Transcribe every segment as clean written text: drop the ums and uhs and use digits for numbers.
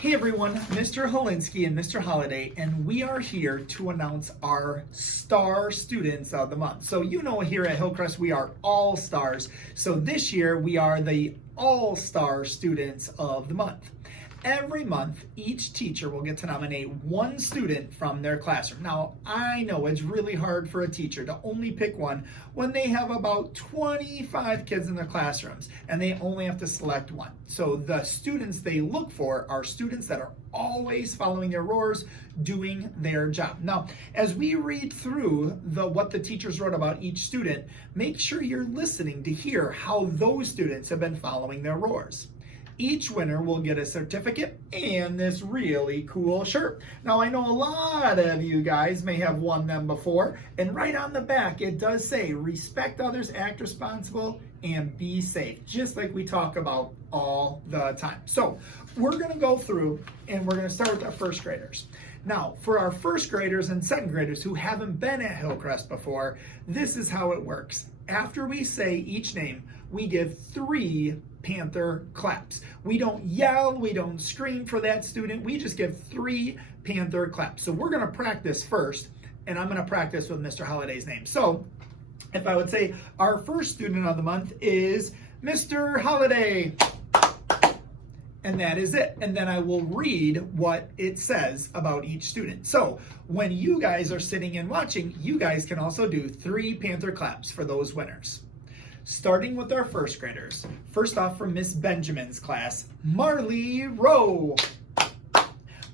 Hey everyone, Mr. Holinsky and Mr. Holiday, and we are here to announce our star students of the month. So you know here at Hillcrest we are all stars. So this year we are the all-star students of the month. Every month, each teacher will get to nominate one student from their classroom. Now, I know it's really hard for a teacher to only pick one when they have about 25 kids in their classrooms and they only have to select one. So the students they look for are students that are always following their roars, doing their job. Now, as we read through what the teachers wrote about each student, make sure you're listening to hear how those students have been following their roars. Each winner will get a certificate and this really cool shirt. Now, I know a lot of you guys may have won them before, and right on the back it does say, respect others, act responsible, and be safe, just like we talk about all the time. So we're gonna go through and we're gonna start with our first graders. Now, for our first graders and second graders who haven't been at Hillcrest before, this is how it works. After we say each name, we give 3 Panther claps. We don't yell, we don't scream for that student, we just give 3 Panther claps. So we're gonna practice first, and I'm gonna practice with Mr. Holiday's name. So if I would say our first student of the month is Mr. Holiday, and that is it. And then I will read what it says about each student. So when you guys are sitting and watching, you guys can also do 3 Panther claps for those winners. Starting with our first graders. First off, from Miss Benjamin's class, Marley Rowe.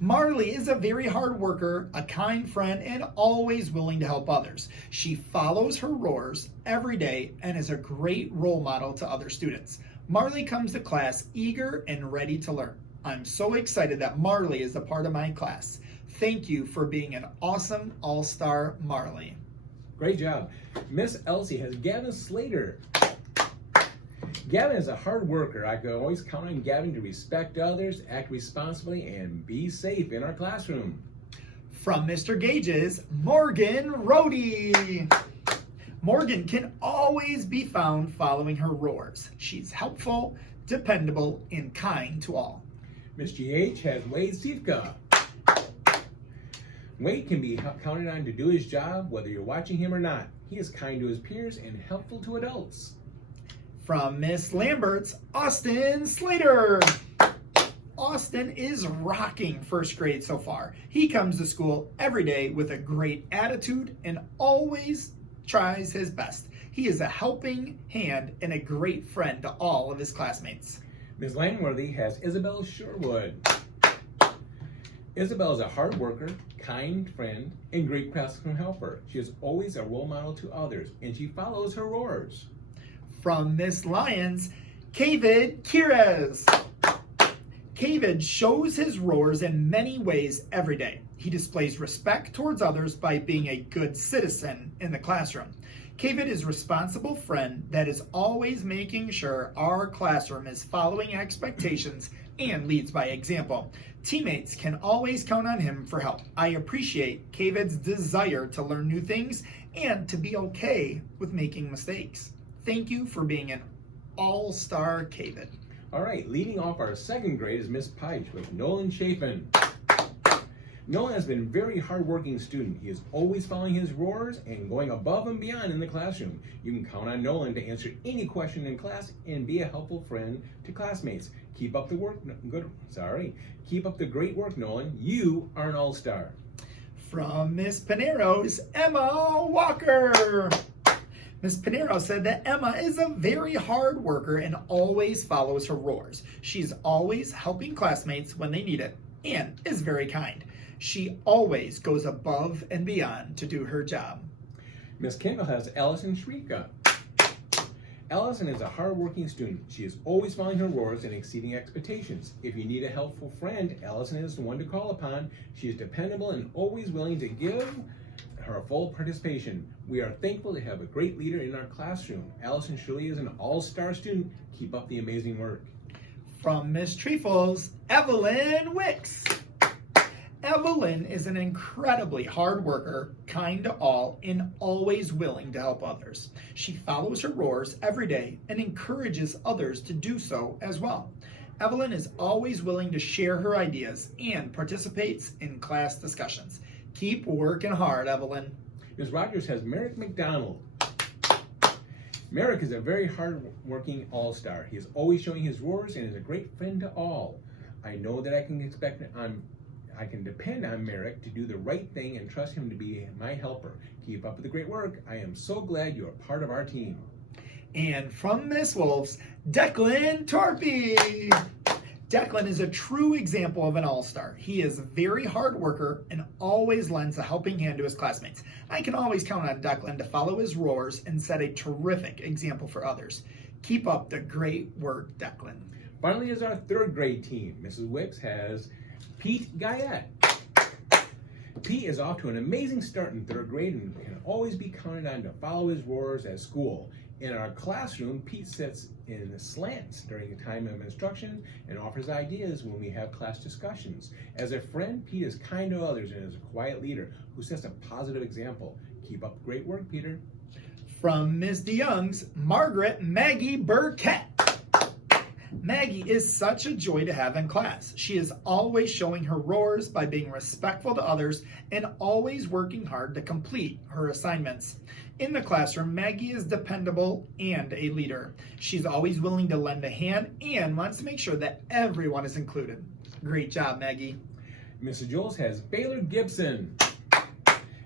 Marley is a very hard worker, a kind friend, and always willing to help others. She follows her roars every day and is a great role model to other students. Marley comes to class eager and ready to learn. I'm so excited that Marley is a part of my class. Thank you for being an awesome all-star, Marley. Great job. Miss Elsie has Gavin Slater. Gavin is a hard worker. I can always count on Gavin to respect others, act responsibly, and be safe in our classroom. From Mr. Gage's, Morgan Rohde. Morgan can always be found following her roars. She's helpful, dependable, and kind to all. Miss GH has Wade Sifka. Wade can be counted on to do his job whether you're watching him or not. He is kind to his peers and helpful to adults. From Miss Lambert's, Austin Slater. Austin is rocking first grade so far. He comes to school every day with a great attitude and always tries his best. He is a helping hand and a great friend to all of his classmates. Ms. Langworthy has Isabel Sherwood. Isabel is a hard worker, kind friend, and great classroom helper. She is always a role model to others, and she follows her roars. From Miss Lyons, Kavid Kires. Kavid shows his roars in many ways every day. He displays respect towards others by being a good citizen in the classroom. Kavid is a responsible friend that is always making sure our classroom is following expectations and leads by example. Teammates can always count on him for help. I appreciate Kavid's desire to learn new things and to be okay with making mistakes. Thank you for being an all-star, Kavid. All right, leading off our second grade is Miss Pike with Nolan Chafin. Nolan has been a very hardworking student. He is always following his roars and going above and beyond in the classroom. You can count on Nolan to answer any question in class and be a helpful friend to classmates. Keep up the great work, Nolan. You are an all-star. From Miss Pinero's, Emma Walker. Miss Pinero said that Emma is a very hard worker and always follows her roars. She's always helping classmates when they need it and is very kind. She always goes above and beyond to do her job. Miss Kendall has Allison Shrika. Allison is a hard-working student. She is always following her roars and exceeding expectations. If you need a helpful friend, Allison is the one to call upon. She is dependable and always willing to give her full participation. We are thankful to have a great leader in our classroom. Allison Shirley is an all-star student. Keep up the amazing work. From Miss Treefles, Evelyn Wicks. Evelyn is an incredibly hard worker, kind to all, and always willing to help others. She follows her roars every day and encourages others to do so as well. Evelyn is always willing to share her ideas and participates in class discussions. Keep working hard, Evelyn. Ms. Rogers has Merrick McDonald. Merrick is a very hard-working all-star. He is always showing his roars and is a great friend to all. I know that I can depend on Merrick to do the right thing and trust him to be my helper. Keep up with the great work. I am so glad you are part of our team. And from Miss Wolves, Declan Torpy. Declan is a true example of an all-star. He is a very hard worker and always lends a helping hand to his classmates. I can always count on Declan to follow his roars and set a terrific example for others. Keep up the great work, Declan. Finally is our third grade team. Mrs. Wicks has Pete Guyette. Pete is off to an amazing start in third grade and can always be counted on to follow his roars at school. In our classroom, Pete sits in slants during the time of instruction and offers ideas when we have class discussions. As a friend, Pete is kind to others and is a quiet leader who sets a positive example. Keep up great work, Peter. From Ms. DeYoung's, Margaret Maggie Burkett. Maggie is such a joy to have in class. She is always showing her roars by being respectful to others and always working hard to complete her assignments. In the classroom, Maggie is dependable and a leader. She's always willing to lend a hand and wants to make sure that everyone is included. Great job, Maggie. Mrs. Jules has Baylor Gibson.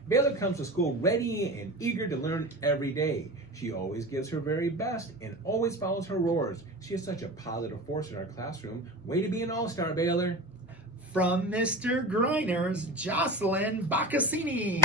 Baylor comes to school ready and eager to learn every day. She always gives her very best and always follows her roars. She is such a positive force in our classroom. Way to be an all-star, Baylor. From Mr. Griner's, Jocelyn Baccassini.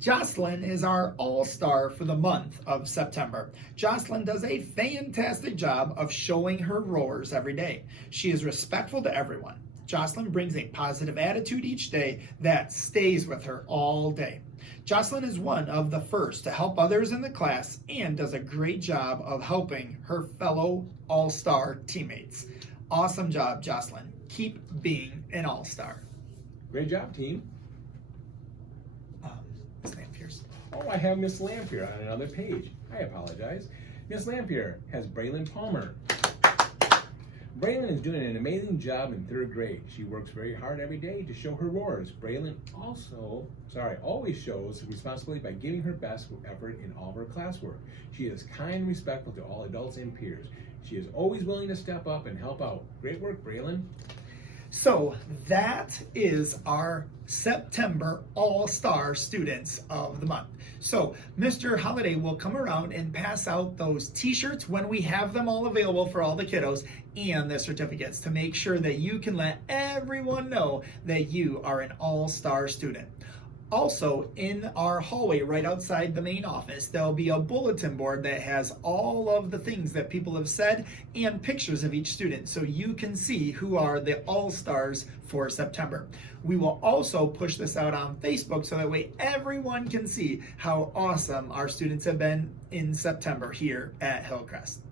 Jocelyn is our all-star for the month of September. Jocelyn does a fantastic job of showing her roars every day. She is respectful to everyone. Jocelyn brings a positive attitude each day that stays with her all day. Jocelyn is one of the first to help others in the class and does a great job of helping her fellow all-star teammates. Awesome job, Jocelyn. Keep being an all-star. Great job, team. Miss Lampier's. Oh, I have Miss Lampier on another page. I apologize. Miss Lampier has Braylon Palmer. Braylon is doing an amazing job in third grade. She works very hard every day to show her roars. Braylon always shows responsibility by giving her best effort in all of her classwork. She is kind and respectful to all adults and peers. She is always willing to step up and help out. Great work, Braylon. So that is our September All-Star Students of the Month. So Mr. Holiday will come around and pass out those t-shirts when we have them all available for all the kiddos and the certificates to make sure that you can let everyone know that you are an all-star student. Also, in our hallway right outside the main office, there'll be a bulletin board that has all of the things that people have said and pictures of each student so you can see who are the all-stars for September. We will also push this out on Facebook so that way everyone can see how awesome our students have been in September here at Hillcrest.